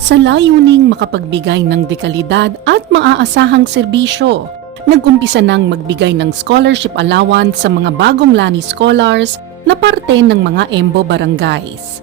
Sa layuning makapagbigay ng dekalidad at maaasahang serbisyo, nag-umpisa nang magbigay ng scholarship allowance sa mga bagong Lani Scholars na parte ng mga EMBO barangays.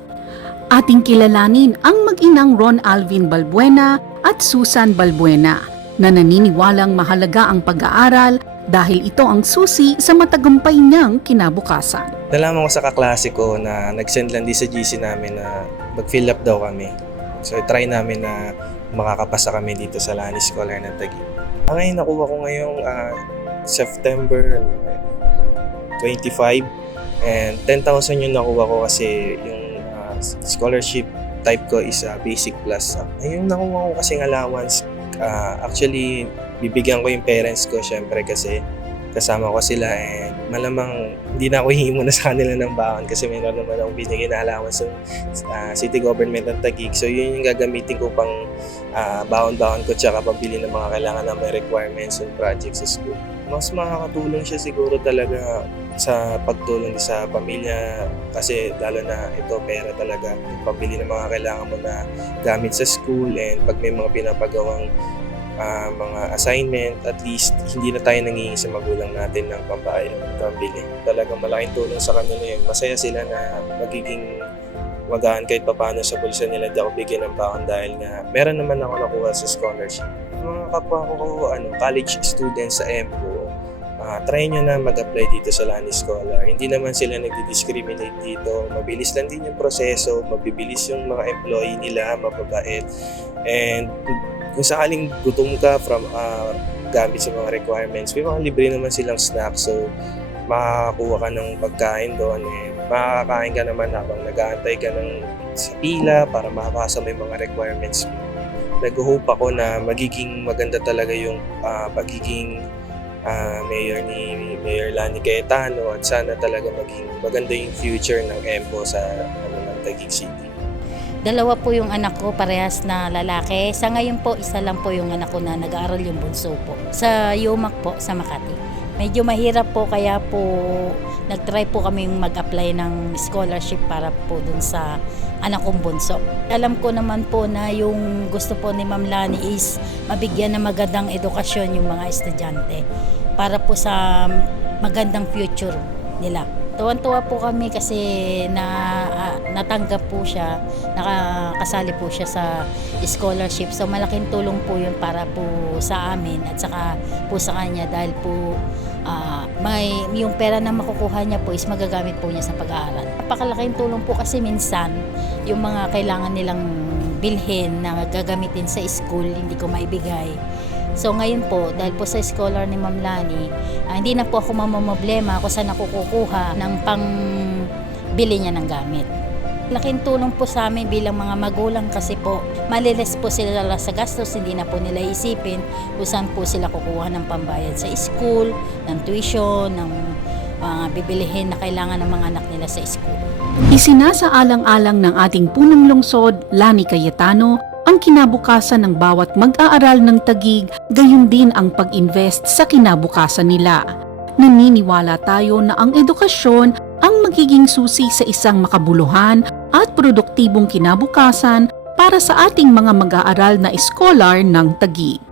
Ating kilalanin ang mag-inang Ron Alvin Balbuena at Susan Balbuena na naniniwalang mahalaga ang pag-aaral dahil ito ang susi sa matagumpay niyang kinabukasan. Nalaman ko sa kaklase ko na nag-send lang din sa GC namin na mag-fill up daw kami. So try namin na makakapasa kami dito sa Lani Scholar ng Taguig. Ang ngayon nakuha ko ngayong ah, September 25 and 10,000 yung nakuha ko kasi yung ah, scholarship type ko is ah, basic plus. Ay, yung nakuha ko kasing allowance, ah, actually bibigyan ko yung parents ko syempre kasi kasama ko sila and malamang hindi na ako hihingi muna sa kanila ng baon kasi meron naman akong binigay na allowance ng ah, city government ng Taguig. So yun yung gagamitin ko pang ah, baon-baon ko tsaka pabili ng mga kailangan na may requirements and projects sa school. Mas makakatulong siya siguro talaga sa pagtulong sa pamilya kasi lalo na ito pera talaga pabili ng mga kailangan mo na gamit sa school and pag may mga pinapagawang ah, mga assignment, at least hindi na tayo nangingi sa magulang natin ng pambayad, pambili. Talagang malaking tulong sa kanila yun. Masaya sila na magiging magaan kahit papaano sa bulsa nila di ako bigyan ng baon dahil nga meron naman ako nakuha sa scholarship. Mga kapwa ko, ano, college students sa EMCO, ah try nyo na mag-apply dito sa Lani Scholar. Hindi naman sila nagdi-discriminate dito. Mabilis lang din yung proseso, mabibilis yung mga employee nila, mababait. And kung sakaling gutom ka from ah, gamit sa mga requirements, may mga libre naman silang snacks. So, makakakuha ka ng pagkain doon. Eh. Makakain ka naman habang nag-aantay ka ng sa pila para makapasa mo yung mga requirements mo. Nag-hope ako na magiging maganda talaga yung ah, pagiging ah, mayor ni Mayor Lani Cayetano at sana talaga maging maganda yung future ng EMPO sa ano, ng Taguig City. Dalawa po yung anak ko, parehas na lalaki. Sa ngayon po, isa lang po yung anak ko na nag-aaral yung bunso po. Sa Yumak po, sa Makati. Medyo mahirap po, kaya po nag-try po kami mag-apply ng scholarship para po dun sa anak kong bunso. Alam ko naman po na yung gusto po ni Ma'am Lani is mabigyan ng magandang edukasyon yung mga estudyante para po sa magandang future nila. Tuwan-tuwa po kami kasi na ah, natanggap po siya, nakakasali po siya sa scholarship. So malaking tulong po yun para po sa amin at saka po sa kanya dahil po ah, may yung pera na makukuha niya po is magagamit po niya sa pag-aaral. Napakalaking tulong po kasi minsan yung mga kailangan nilang bilhin na gagamitin sa school hindi ko maibigay. So ngayon po, dahil po sa scholar ni Ma'am Lani, ah, hindi na po ako mamamblema kung saan ako kukuha ng pang bili niya ng gamit. Laking tulong po sa amin bilang mga magulang kasi po maliles po sila sa gastos, hindi na po nila isipin kung saan po sila kukuha ng pambayad sa school, ng tuition, ng mga bibilihin na kailangan ng mga anak nila sa school. Isinasaalang-alang ng ating punong lungsod, Lani Cayetano, ang kinabukasan ng bawat mag-aaral ng Tagig, gayon din ang pag-invest sa kinabukasan nila. Naniniwala tayo na ang edukasyon ang magiging susi sa isang makabuluhan at produktibong kinabukasan para sa ating mga mag-aaral na scholar ng Tagig.